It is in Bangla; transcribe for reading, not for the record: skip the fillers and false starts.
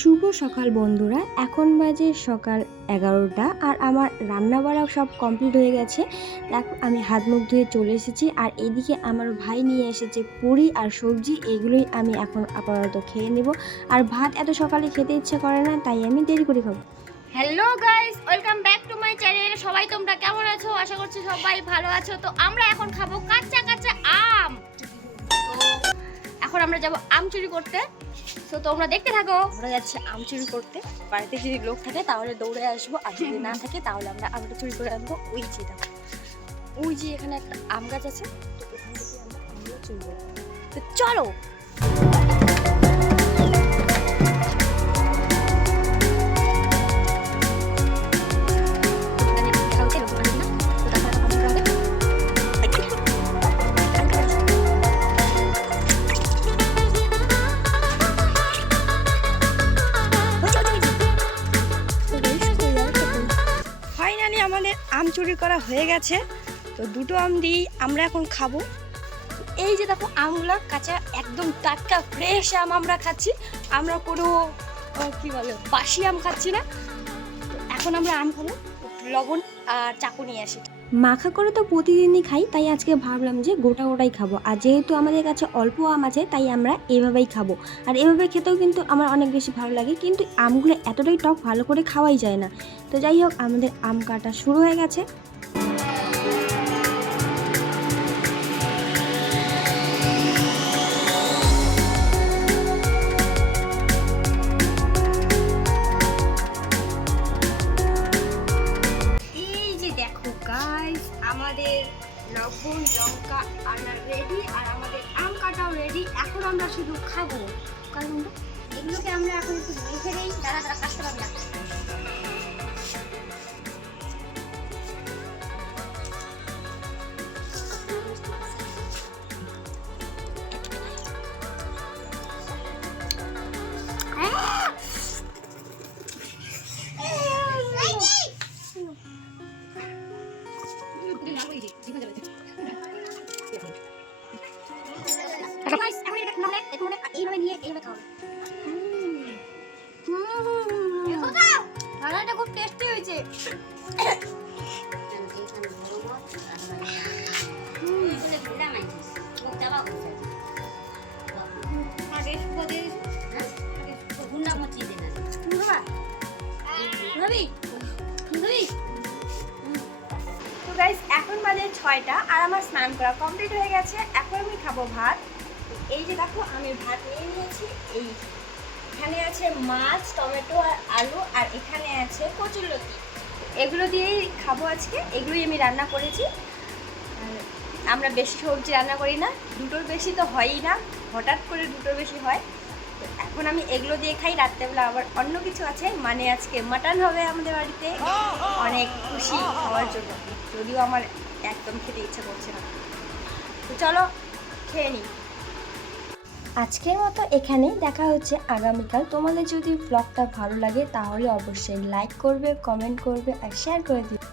শুভ সকাল বন্ধুরা, এখন বাজে সকাল 11টা আর আমার রান্না বাড়া সব কমপ্লিট হয়ে গেছে। দেখো আমি হাত মুখ ধুয়ে চলে এসেছি আর এদিকে আমার ভাই নিয়ে এসেছে পুরি আর সবজি। এগুলোই আমি এখন আপাতত খেয়ে নেব। আর ভাত এত সকালে খেতে ইচ্ছে করে না, তাই আমি দেরি করে খাবো। Hello guys, welcome back to my channel. সবাই তোমরা কেমন আছো? আশা করছি সবাই ভালো আছো। তো আমরা এখন খাবো কাঁচা কাঁচা আম। তো এখন আমরা যাব আম চুরি করতে। তো তোমরা দেখতে থাকো। আমরা যাচ্ছি আম চুরি করতে। বাড়িতে যদি লোক থাকে তাহলে দৌড়ে আসবো, আর যদি না থাকে তাহলে আমরা আমটা চুরি করে আনবো। ওই যে দেখো, ওই যে এখানে একটা আম গাছ আছে, তো ওখান থেকে আমরা আমগুলো চুরি করবো। তো চলো। ফাইনালি আমাদের আম চুরি করা হয়ে গেছে। তো দুটো আম দিয়ে আমরা এখন খাবো। এই যে দেখো আমগুলো কাঁচা, একদম টাটকা ফ্রেশ আম আমরা খাচ্ছি। আমরা কোনো কি বলে বাসি আম খাচ্ছি না। তো এখন আমরা আম খাবো, লবণ আর চাকু নিয়ে আসি। মাখা করে তো প্রতিদিনই খাই, তাই আজকে ভাবলাম যে গোটা গোটাই খাবো। আর যেহেতু আমাদের কাছে অল্প আম আছে, তাই আমরা এভাবেই খাবো। আর এভাবে খেতেও কিন্তু আমার অনেক বেশি ভালো লাগে, কিন্তু আমগুলো এতটাই টক, ভালো করে খাওয়াই যায় না। তো যাই হোক, আমাদের আম কাটা শুরু হয়ে গেছে। আমাদের লবণ লঙ্কা আনা রেডি, আর আমাদের আম কাটাও রেডি। এখন আমরা শুধু খাবো, কারণ এগুলোকে আমরা এখন একটু মেখে দিই। তারা কাটতে পারবে না। এইভাবে নিয়ে এইভাবে খাও। রান্নাটা খুব টেস্টি হয়েছে। তো গাইস, এখন বাজে 6টা আর আমার স্নান করা কমপ্লিট হয়ে গেছে। এখন আমি খাবো ভাত। এই যে দেখো, আমি ভাত নিয়ে নিয়েছি। এখানে আছে মাছ, টমেটো আর আলু, আর এখানে আছে কচুরলতি। এগুলো দিয়েই খাবো আজকে। এগুলোই আমি রান্না করেছি। আমরা বেশি সবজি রান্না করি না, দুটোর বেশি তো হয়ই না, হঠাৎ করে দুটোর বেশি হয়। তো এখন আমি এগুলো দিয়ে খাই। রাত্রেবেলা আবার অন্য কিছু আছে, মানে আজকে মাটন হবে আমাদের বাড়িতে। অনেক খুশি খাওয়ার জন্য, যদিও আমার একদম খেতে ইচ্ছা করছে না। তো চলো খেয়ে নিই। আজকের মতো এখানেই, দেখা হচ্ছে আগামীকাল। তোমাদের যদি ব্লগটা ভালো লাগে তাহলে অবশ্যই লাইক করবে, কমেন্ট করবে আর শেয়ার করে দিবে।